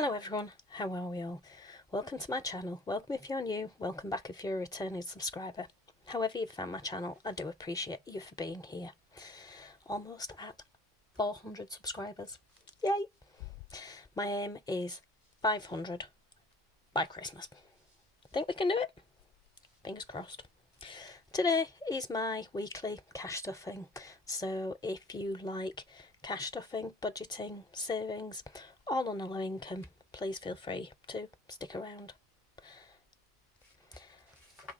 Hello everyone, how are we all? Welcome to my channel. Welcome if you're new, welcome back if you're a returning subscriber. However you found my channel, I do appreciate you for being here. Almost at 400 subscribers. Yay! My aim is 500 by Christmas. Think we can do it? Fingers crossed. Today is my weekly cash stuffing. So if you like cash stuffing, budgeting, savings, all on a low income, please feel free to stick around.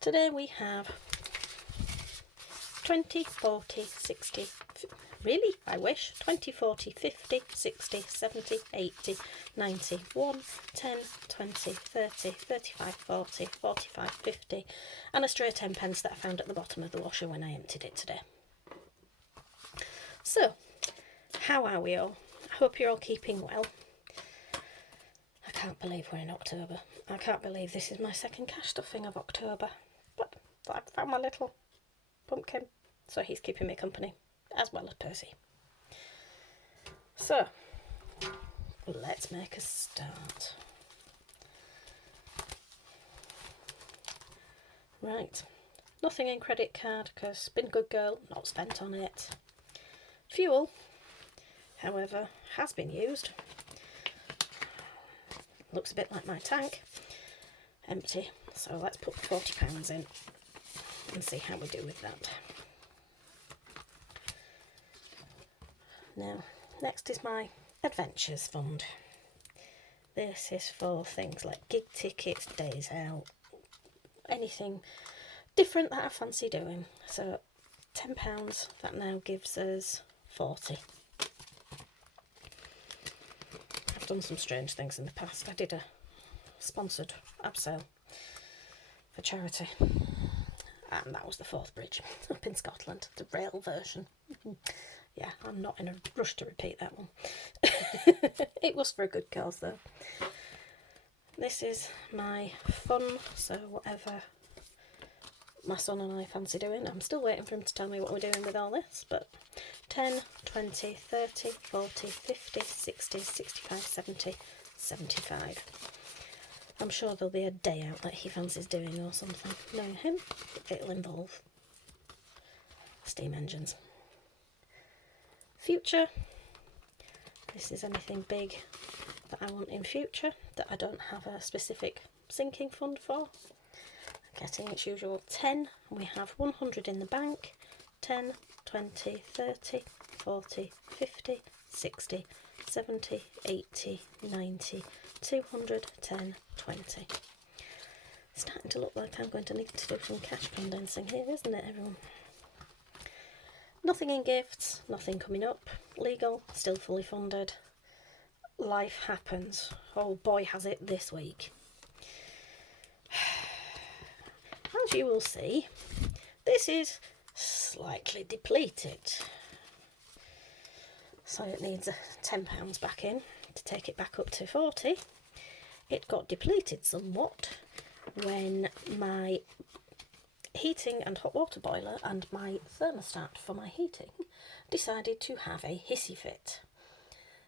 Today we have 20, 40, 60, really, I wish, 20, 40, 50, 60, 70, 80, 90, 1, 10, 20, 30, 35, 40, 45, 50, and a stray 10 pence that I found at the bottom of the washer when I emptied it today. So, how are we all? I hope you're all keeping well. I can't believe we're in October. I can't believe this is my second cash stuffing of October. But I found my little pumpkin, so he's keeping me company, as well as Percy. So, let's make a start. Right, nothing in credit card because been a good girl, not spent on it. Fuel, however, has been used. Looks a bit like my tank, empty, so let's put £40 in and see how we do with that. Now, next is my adventures fund. This is for things like gig tickets, days out, anything different that I fancy doing. So £10, that now gives us 40. I've done some strange things in the past. I did a sponsored abseil for charity, and that was the Forth Bridge up in Scotland, the rail version. Yeah, I'm not in a rush to repeat that one. It was for a good cause though. This is my fun, so whatever my son and I fancy doing. I'm still waiting for him to tell me what we're doing with all this, but 10, 20, 30, 40, 50, 60, 65, 70, 75. I'm sure there'll be a day out that he fancies doing or something. Knowing him, it'll involve steam engines. Future. This is anything big that I want in future that I don't have a specific sinking fund for. Getting its usual 10, we have 100 in the bank, 10, 20, 30, 40, 50, 60, 70, 80, 90, 200, 10, 20. It's starting to look like I'm going to need to do some cash condensing here, isn't it, everyone? Nothing in gifts, nothing coming up. Legal, still fully funded. Life happens. Oh boy, has it this week. As you will see, this is slightly depleted. So it needs £10 back in to take it back up to 40. It got depleted somewhat when my heating and hot water boiler and my thermostat for my heating decided to have a hissy fit,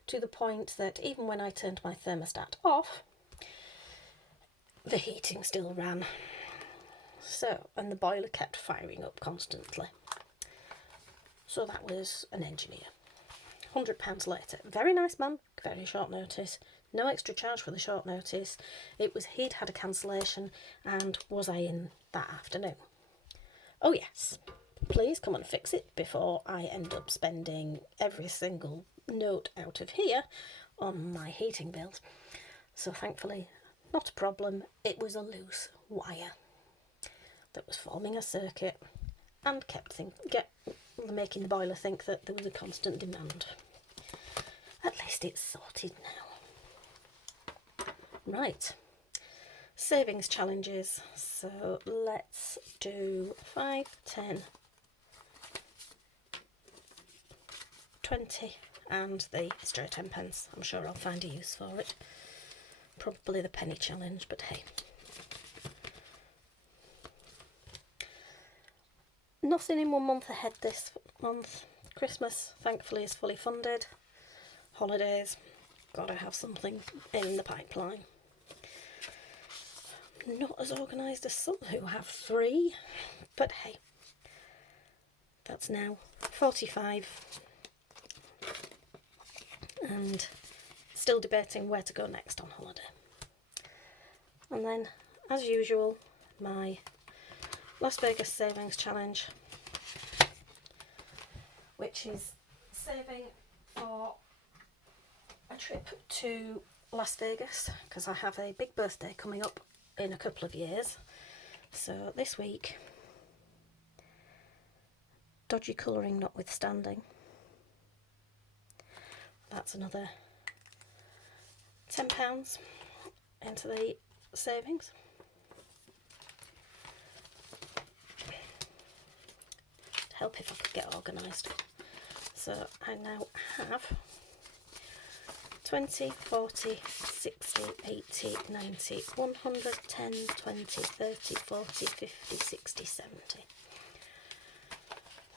to the point that even when I turned my thermostat off, the heating still ran. So, and the boiler kept firing up constantly. So that was an engineer. £100 later. Very nice man, very short notice. No extra charge for the short notice. It was he'd had a cancellation, and was I in that afternoon? Oh yes, please come and fix it before I end up spending every single note out of here on my heating bills. So thankfully, not a problem. It was a loose wire that was forming a circuit and kept making the boiler think that there was a constant demand. At least it's sorted now. Right, savings challenges. So let's do 5, 10, 20 and the stray 10 pence. I'm sure I'll find a use for it. Probably the penny challenge, but hey. Nothing in 1 month ahead this month. Christmas, thankfully, is fully funded. Holidays, gotta have something in the pipeline. Not as organised as some who have 3, but hey, that's now 45 and still debating where to go next on holiday. And then, as usual, my Las Vegas Savings Challenge, which is saving for a trip to Las Vegas, because I have a big birthday coming up in a couple of years. So this week, dodgy colouring notwithstanding, that's another £10 into the savings. To help if I could get organised. So I now have 20, 40, 60, 80, 90, 100, 10, 20, 30, 40, 50, 60, 70.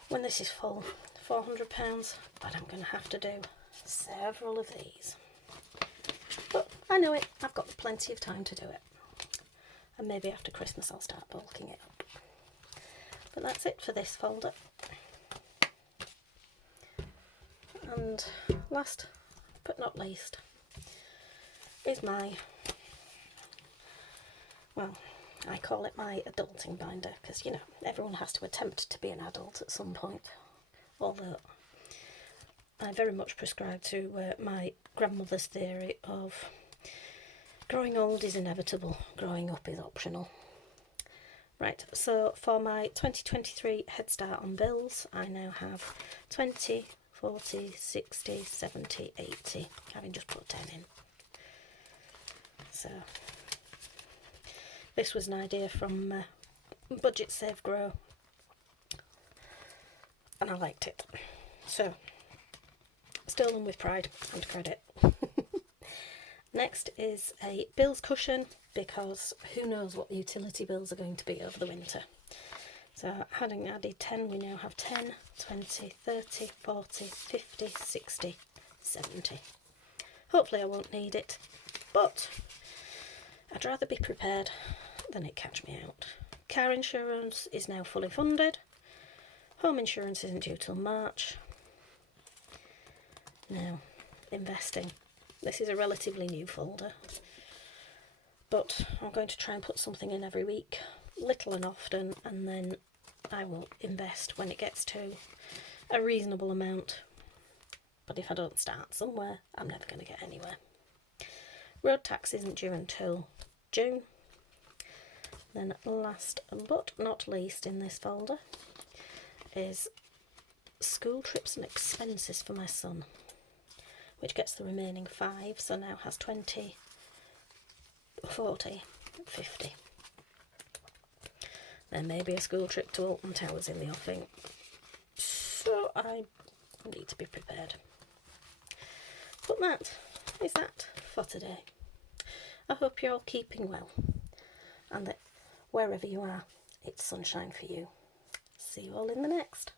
When this is full, £400, but I'm going to have to do several of these. But I know it, I've got plenty of time to do it. And maybe after Christmas I'll start bulking it up. But that's it for this folder. And last but not least is my, well, I call it my adulting binder, because, you know, everyone has to attempt to be an adult at some point. Although I very much prescribe to my grandmother's theory of growing old is inevitable, growing up is optional. Right, so for my 2023 Head Start on bills, I now have 20, 40, 60, 70, 80, having just put 10 in. So this was an idea from Budget Save Grow, and I liked it. So, stolen with pride and credit. Next is a bills cushion, because who knows what the utility bills are going to be over the winter. So having added 10, we now have 10, 20, 30, 40, 50, 60, 70. Hopefully I won't need it, but I'd rather be prepared than it catch me out. Car insurance is now fully funded. Home insurance isn't due till March. Now, investing. This is a relatively new folder, but I'm going to try and put something in every week, little and often, and then I will invest when it gets to a reasonable amount. But if I don't start somewhere, I'm never going to get anywhere. Road tax isn't due until June. Then last but not least in this folder is school trips and expenses for my son, which gets the remaining 5, so now has 20, 40, 50. There may be a school trip to Alton Towers in the offing, so I need to be prepared. But that is that for today. I hope you're all keeping well, and that wherever you are, it's sunshine for you. See you all in the next.